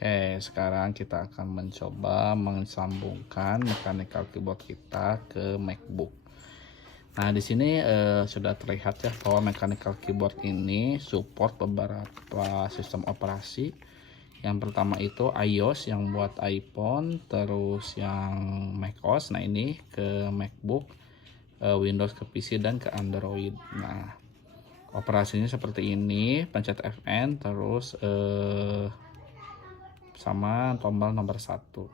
Oke, sekarang kita akan mencoba mensambungkan mechanical keyboard kita ke MacBook. Nah, di sini sudah terlihat ya bahwa mechanical keyboard ini support beberapa sistem operasi. Yang pertama itu iOS yang buat iPhone, terus yang macOS. Nah, ini ke MacBook, Windows ke PC dan ke Android. Nah, operasinya seperti ini, pencet Fn, terus sama tombol nomor 1.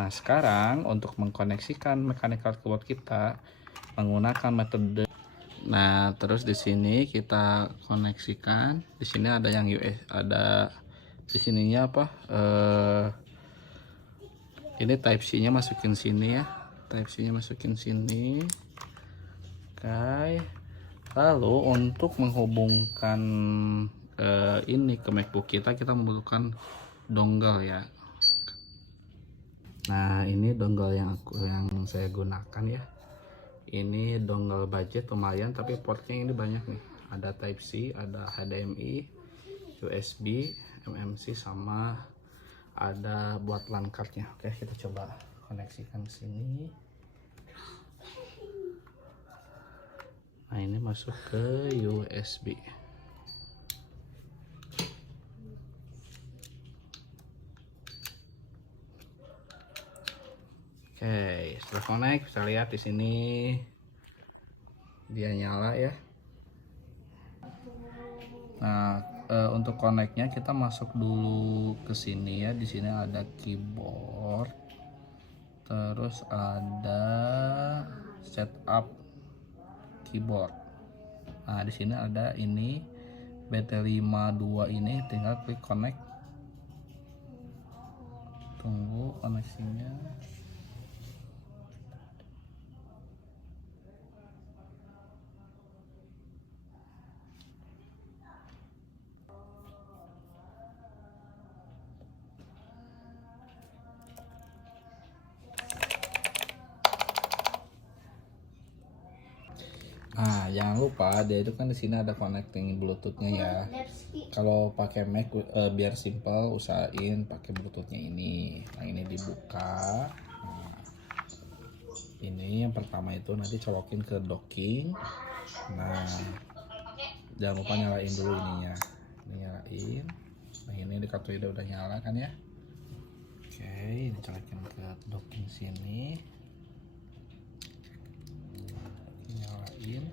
Nah, sekarang untuk mengkoneksikan mechanical keyboard kita menggunakan metode. Nah, terus di sini kita koneksikan. Di sini ada yang US, ada di sininya apa? Ini Type C-nya masukin sini ya. Type C-nya masukin sini. Oke. Lalu untuk menghubungkan ini ke MacBook kita membutuhkan dongle ya. Nah, ini dongle yang saya gunakan ya. Ini dongle budget lumayan, tapi portnya ini banyak nih. Ada Type C, ada HDMI, USB, MMC, sama ada buat LAN cardnya. Oke, kita coba koneksikan ke sini. Nah, ini masuk ke USB. Oke, setelah connect bisa lihat di sini dia nyala ya. Nah, untuk connectnya kita masuk dulu ke sini ya. Di sini ada keyboard, terus ada setup keyboard. Nah, di sini ada ini BT52 ini, tinggal klik connect. Tunggu koneksinya. Nah, jangan lupa dia itu kan di sini ada connecting Bluetooth-nya ya. Kalau pakai Mac biar simple, usahain pakai Bluetooth-nya ini. Nah, ini dibuka. Nah, ini yang pertama itu nanti colokin ke docking. Nah, jangan lupa nyalain dulu ininya. Ini nyalain. Nah, ini indikator udah nyala kan ya. Oke, ini colokin ke docking sini. Nyalain.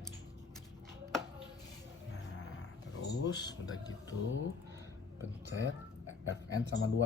Nah, terus udah gitu pencet Fn sama 2.